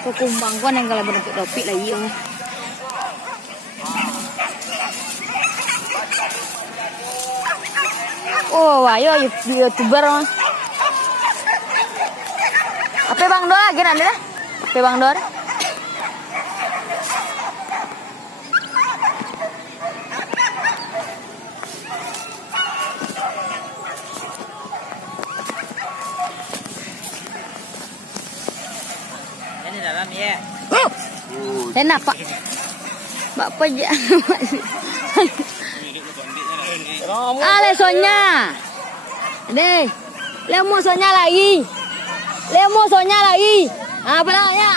Kukumbang ko nang kalau bentuk topik lagi yang. Oh, ayo YouTuber mas. Apa Bang Dor lagi nanti dah? Apa Bang Dor? Ini dalam ya. Enak Pak. Bapak aja. Ale sonya. Deh. Lemo sonya lagi. Lemo sonya lagi. Ah, belakangnya.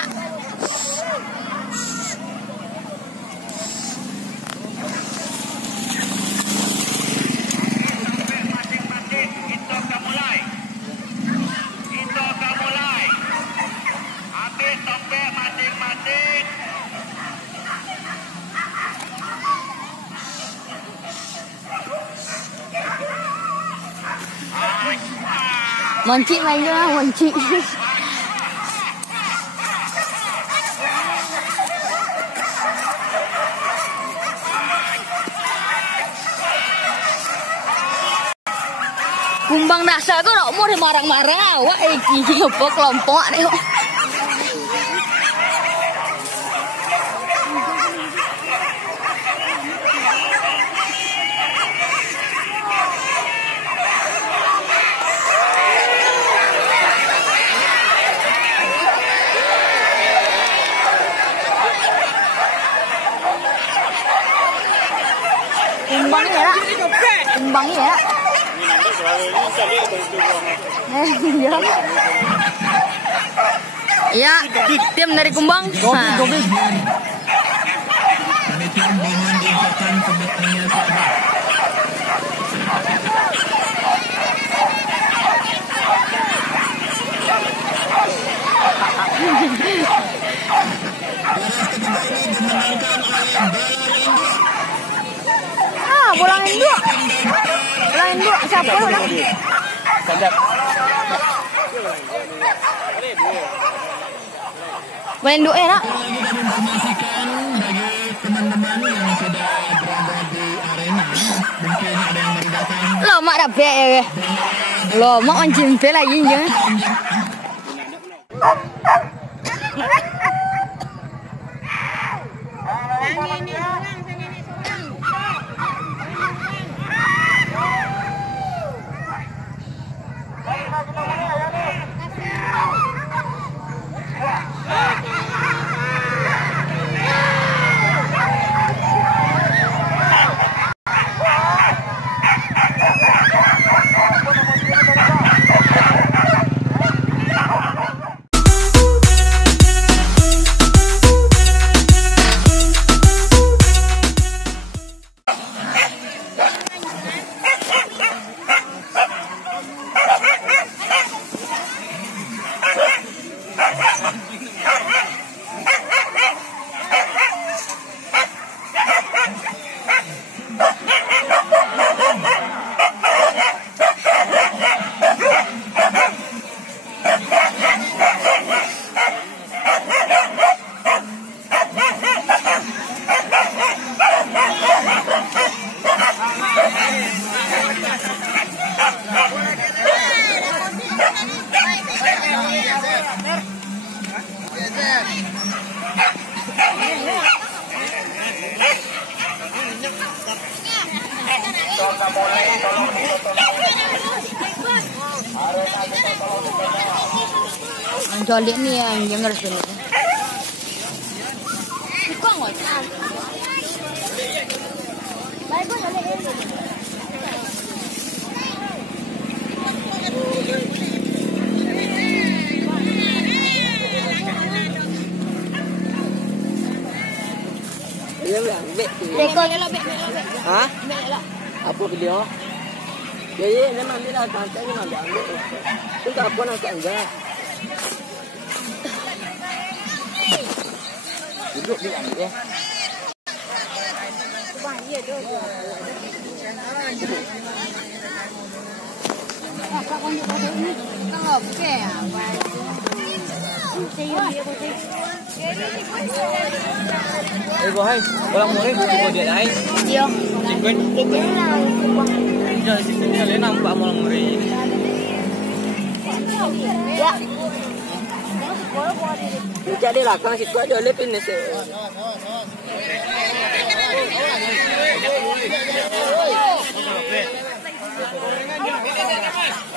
Moncik main je lah, moncik. Kumbang dasar tu nak umur dia marah-marah. Wah, iki apa kelompok ni. Kumbang ya, kumbang ya. Ya, tim dari Kumbang. Bola induk. Bola induk siapa bola? Sadap. Bola induk ya, Nak? Informasikan bagi teman-teman yang sudah berada di arena, mungkin ada yang baru datang. Lo mak dah bek ya. Lo mak on jempel lagi je. Jolik ni yang jangan harus beli. Kau nggak tahu. Baik pun jolik ni. Dia bilang bek. Dekor lah bek. Hah? Bek lah. Apa video? Jadi memang dia dah santai ni nak ambil. Tu tak apa nak enggak. Duduk dia ambil ya. Bahaya tu. Apa kau ni? Kalau okey ah. Boy, walang murid di dia lain. Iya. Sikit. Jadi sini ada nampak walang murid. Ya. Jadi lah kan situ ada lepin ni se.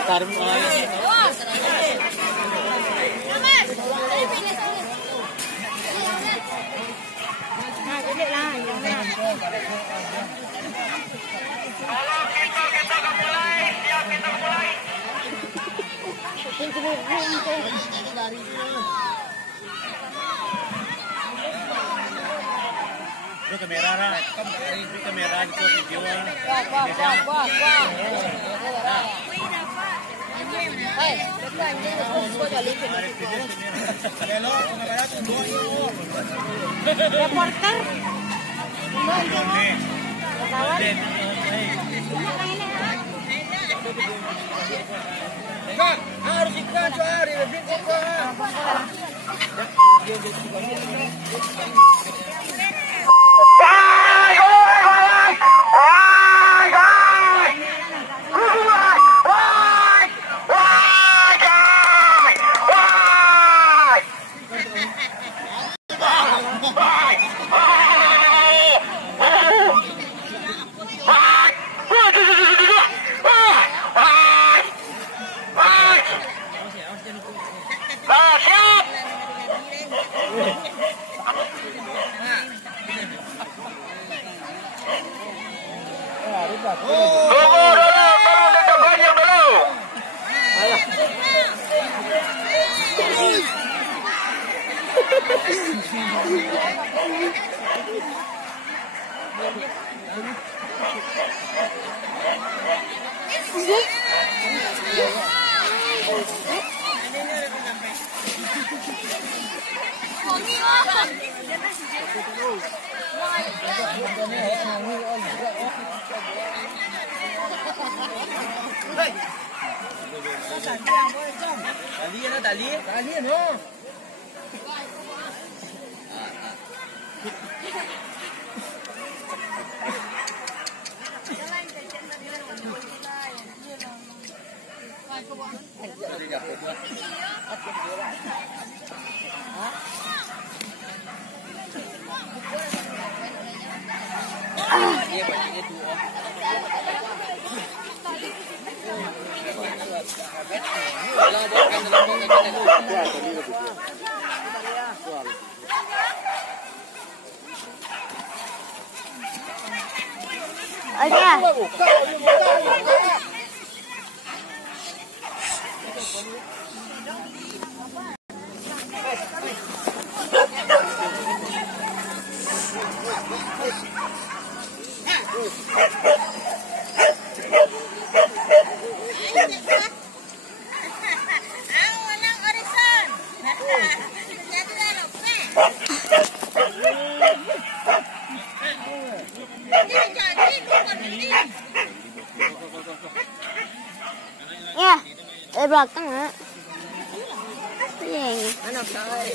Tarim Itu kamera lah, itu kamera itu video. Reporter. harus ikan cari, Tali no. Ya, dari belakang nak. Iya. Anak saya.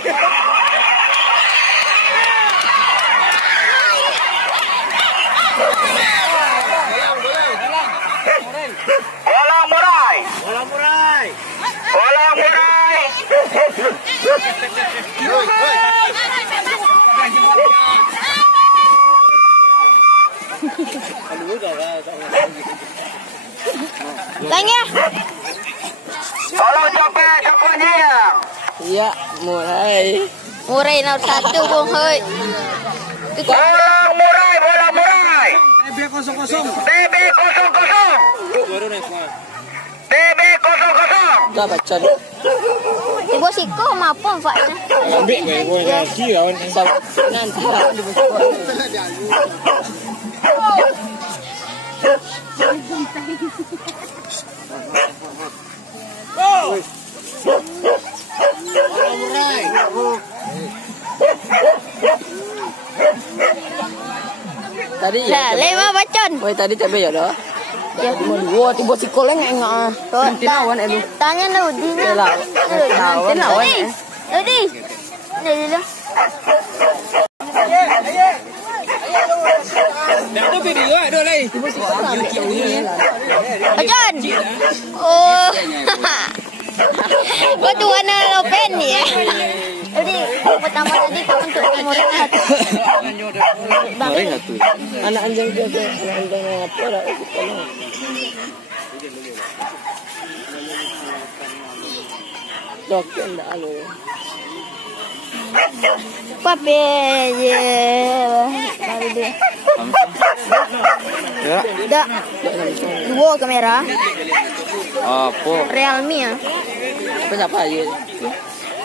Bola murai. Bola murai. Tanya. Tolong cepet cepatnya. Iya, mulai. Murai nomor 1 Bung Hoi. Bola murai, bola murai. TB 00. TB 00. TB 00. Dah baca. Ibu siko maupun faknya. Ambil gue lagi lawan Nanti lah di buku. Tadi Dah, lima bacon. Woi tadi TB ya dah. Ya. Wah, tiba si koleng enggak. Nanti lawan elu. Tanya Nudi. Nanti lawan. Nudi. Nudi. Dah tu video ada lagi. Bacon. Oh. Kau tu warna open ni ya. Jadi pertama tadi kau untuk murid satu. Murid satu. Anak anjing dia tu, anak anjing apa dah? Dokter dah alu. Pape je. Mari dia. Dah. Dua kamera. Apa? Realme ya. Apa siapa ya?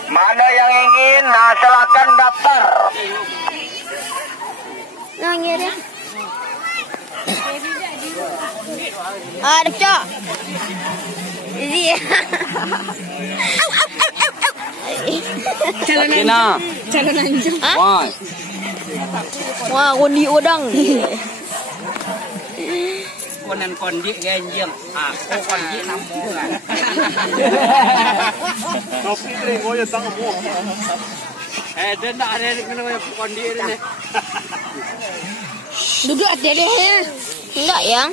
Mana yang ingin? Nah, silakan daftar. Nangis dia. Ada cak. Ini. Calon anjing. Wah. Wah, kondi udang. Kondi ganjil. Kondi nambung kan. Kopi drink gue ya tang mo. Dia nak ada kena kondi ni. Duduk ada deh. Enggak yang.